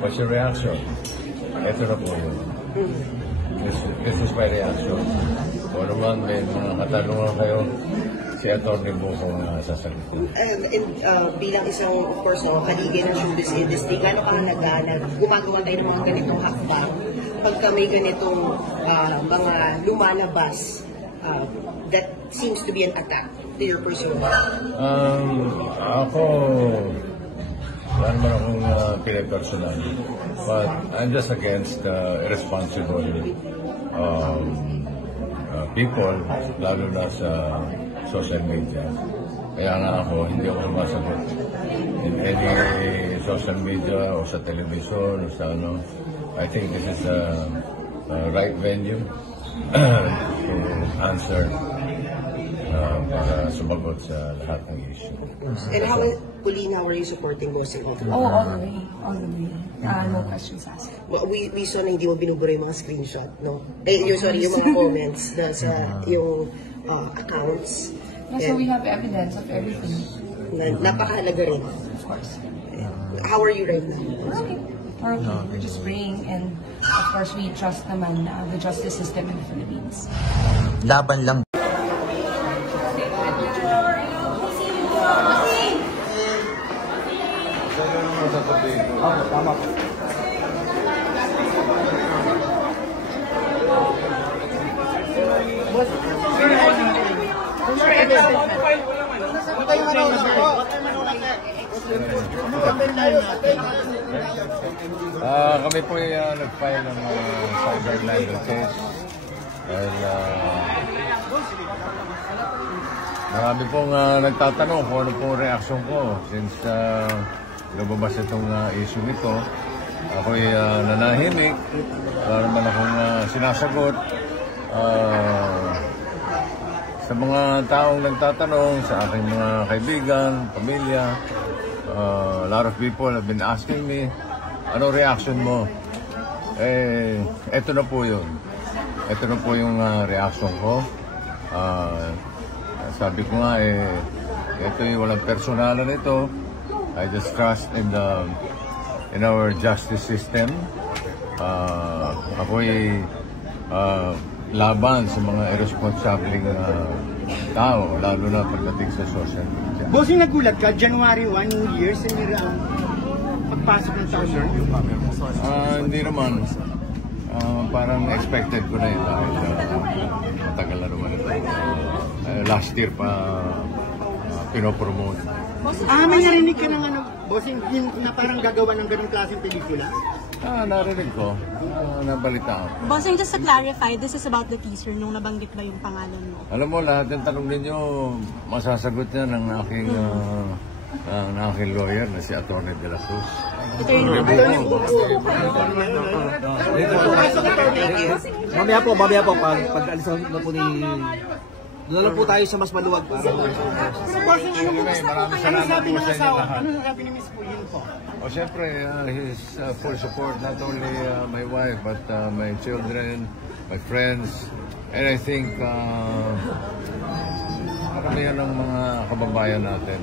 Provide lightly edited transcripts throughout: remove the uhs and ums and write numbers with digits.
What's your reaction? Ito na po yun. This is my reaction. Kung naman may mga katanungan kayo, si Atty. Bocong sasagot ko. Bilang isang, of course, kaligay ng showbiz industry, gano'n kahalaga na gumagawa tayo ng mga ganitong hakbang pagka may ganitong mga lumalabas that seems to be an attack to your persona? Ako, wala naman akong pinapersonal. But I'm just against irresponsible people, lalo na sa social media. Kaya nga ako, hindi ako sumasagot in any social media o sa television o sa ano. I think this is a right venue to answer para sumagot sa lahat ng issue. And how, Pauline, how are you supporting Bossing? All the way. No questions asked. Well, we saw na hindi mo binubura yung mga screenshot, no? Yung mga comments na sa yung accounts. Yeah, so we have evidence of everything. Napakahalaga rin. Of course. How are you right now? We're okay. We're just praying, and of course we trust naman the justice system in the Philippines. Laban lang. Tama. Kami po ay nag-file ng cyber libel case. Dahil marami pong nagtatanong kung ano pong reaksyon ko since lumabas itong issue nito. Ako'y nanahimik, wala naman akong sinasagot. Sa mga taong nagtatanong, sa aking mga kaibigan, pamilya, a lot of people have been asking me, ano reaction mo? Eto na po yun. Ito na po yung reaction ko. Sabi ko nga, ito yung walang personalan ito. I just trust in our justice system. Ako'y laban sa mga irresponsibleng tao, lalo na pagdating sa social media. Bossing, nagulat ka, January 1, New Year, sinira ang pagpasok ng taon mo? Hindi naman. Parang expected ko na yun dahil matagal na naman ito. Last year pa pinopromote. May narinig ka ng Bossing, na parang gagawa ng ganung klaseng pelikula? Narinig ko. Nabalita ako. Bossing, just to clarify, this is about the teaser nung nabanggit ba yung pangalan mo? Alam mo, lahat ng tanong ninyo, masasagot niya ng aking lawyer na si Atty. De La Cruz. Mamaya po, pag alis na po ni... Doon lang po tayo sa mas maluwag para... Bossing, ano sabi ng asawa? Ano sabi ni Miss Pauline po? Siyempre, his full support, not only my wife, but my children, my friends, and I think karamihan ng mga kababayan natin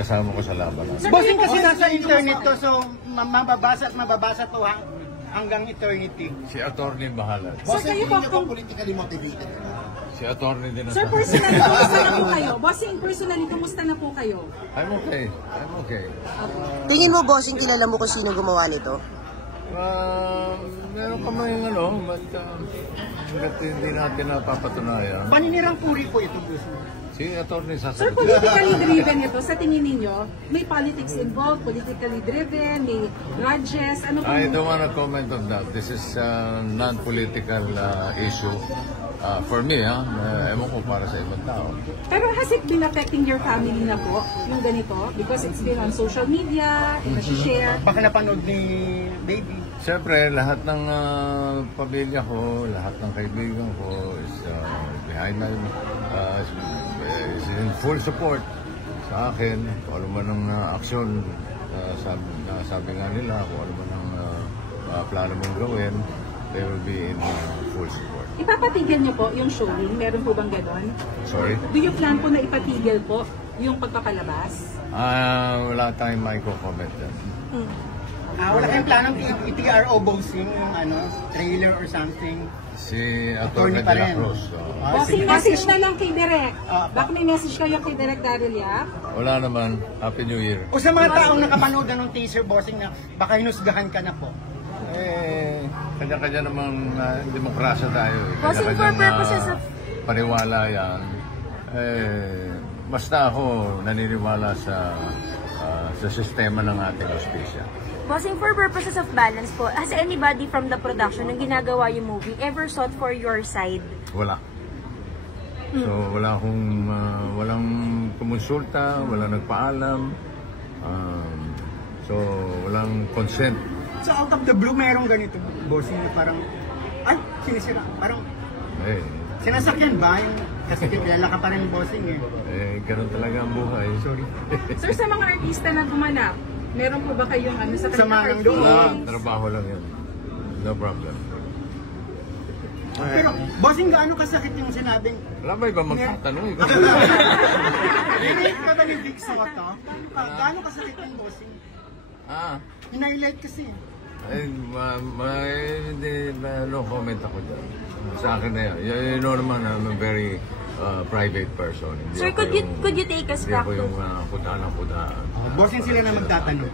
kasama ko sa laban. Bossing, kasi nasa internet to, so mababasa to hanggang eternity. Si attorney bahala. Bossing, kayo po politically motivated. Si attorney din Sir, personally, kumusta na po kayo? Bossing, personally, kumusta na po kayo? I'm okay. Tingin mo, Bossing, kilala mo kung sino gumawa nito? Meron pa mga but hindi natin napapatunayan. Paninirang puri po ito, Bossing. Si attorney Sir, sasagot. politically driven ito. Sa tingin ninyo, may politics involved, politically driven, may grudges, ano po? I don't want to comment on that. This is a non-political issue. For me, ewan ko para sa ibang tao. Pero has it been affecting your family na po, yung ganito? Because it's been on social media, nasi-share. Baka napanood ni baby. Siyempre, lahat ng pamilya ko, lahat ng kaibigan ko is behind my, is in full support sa akin. Kung ano man ang aksyon, sabi nga nila, kung ano man ang plano mong gawin, they will be in full support. Ipapatigil niyo po yung showing? Meron po bang gano'n? Sorry? Do you plan po na ipatigil po yung pagpapalabas? Wala tayong micro-comment dyan. Wala kayong planong i-TRO bossing yung trailer or something? Si Attorney Atty. pa de la rin. Cruz. Bossing, message na lang kay Direk. Baka may message kayo kay Direk Daryl Yap. Wala naman. Happy New Year. O sa mga taong nakapanood na ng teaser bossing na baka hinusgahan ka na po. Kanya-kanya namang demokrasya tayo. Bossing, for Kanya-kanya purposes of... paniwala yan. Basta ako naniniwala sa sistema ng ating hospisya. Bossing, for purposes of balance po, has anybody from the production nung ginagawa yung movie ever sought for your side? Wala. So walang kumonsulta, walang nagpaalam. So walang consent. So out of the blue, merong ganito bossing na parang, sinisira, parang sinasakyan ba yung, kasi kilala ka pa rin bossing Ganun talaga ang buhay. Sorry. Sir, sa mga artista na gumanap, meron po ba kayong sa Sama ng kanilang loob. feelings? Trabaho lang yan. No problem. Pero bossing, gaano kasakit yung sinabing, Wala ba iba magtatanong? relate ka ba ni Vic Soto? Gaano kasakit yung bossing? Hinighlight kasi. No comment ako dyan. Sa akin na yan. You know naman, I'm a very private person. Hindi Sir, ako could you take us Hindi back ako to... yung kudaan ng kudaan. Bossing sila na magtatanong.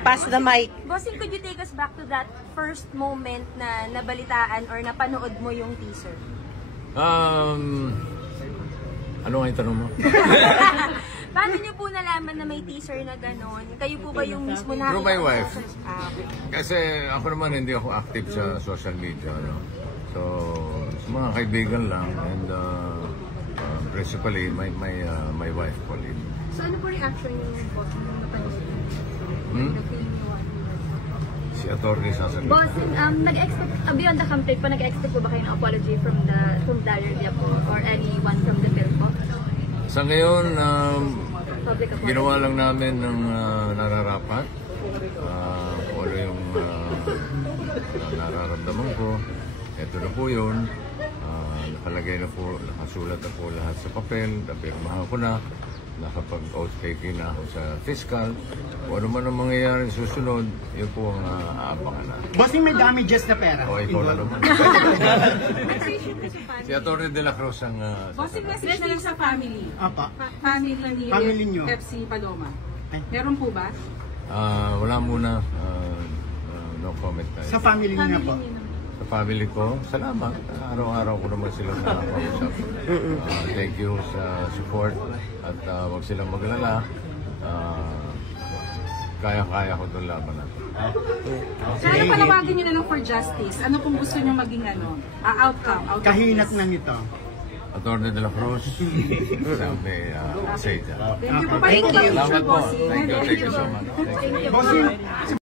Pass the mic. Bossing, could you take us back to that first moment na nabalitaan or napanood mo yung teaser? Ano nga yung tanong mo? Paano niyo po nalaman na may teaser na gano'n? Kayo po ba yung mismo nakita? Through my wife. Okay. Kasi ako naman hindi ako active sa social media. No? So, sa mga kaibigan lang and principally my wife, Pauline. So ano po reaction niyo yung boss nung napanood? Si Atty. sasagot. Bossing, nag-expect, beyond the campaign po, nag-expect po ba kayo ng apology from Daryl Yap po or anyone from the film po? Sa ngayon, Public apology. ginawa lang namin ng nararapat. Kung ano yung nararamdaman ko. Ito na po yun. Nakalagay na po, nakasulat na po lahat sa papel. Napirmahan ko na. Nakapag-oath taking na ako sa fiscal. Kung ano man ang mangyayari susunod, yun po ang aabangan na. Bossing, may damages na pera. O, ikaw na naman. Si Atty. de la Cruz ang... Bossing, message na lang sa family. Apa. Family nyo. FC Paloma. Meron po ba? Wala muna. No comment tayo. Sa family niyo na po. Sa family ko, salamat. Araw-araw ko naman silang nakakausap. Thank you sa support at huwag silang maglala. Kaya-kaya ko itong laban natin. Sana palawagan nyo na lang for justice. Ano pong gusto nyo maging outcome? Kahinat na nito. Atty. de la Cruz, sabi, say dyan. Thank you po. Thank you. Salamat po. Thank you so much. Thank you. Bossing,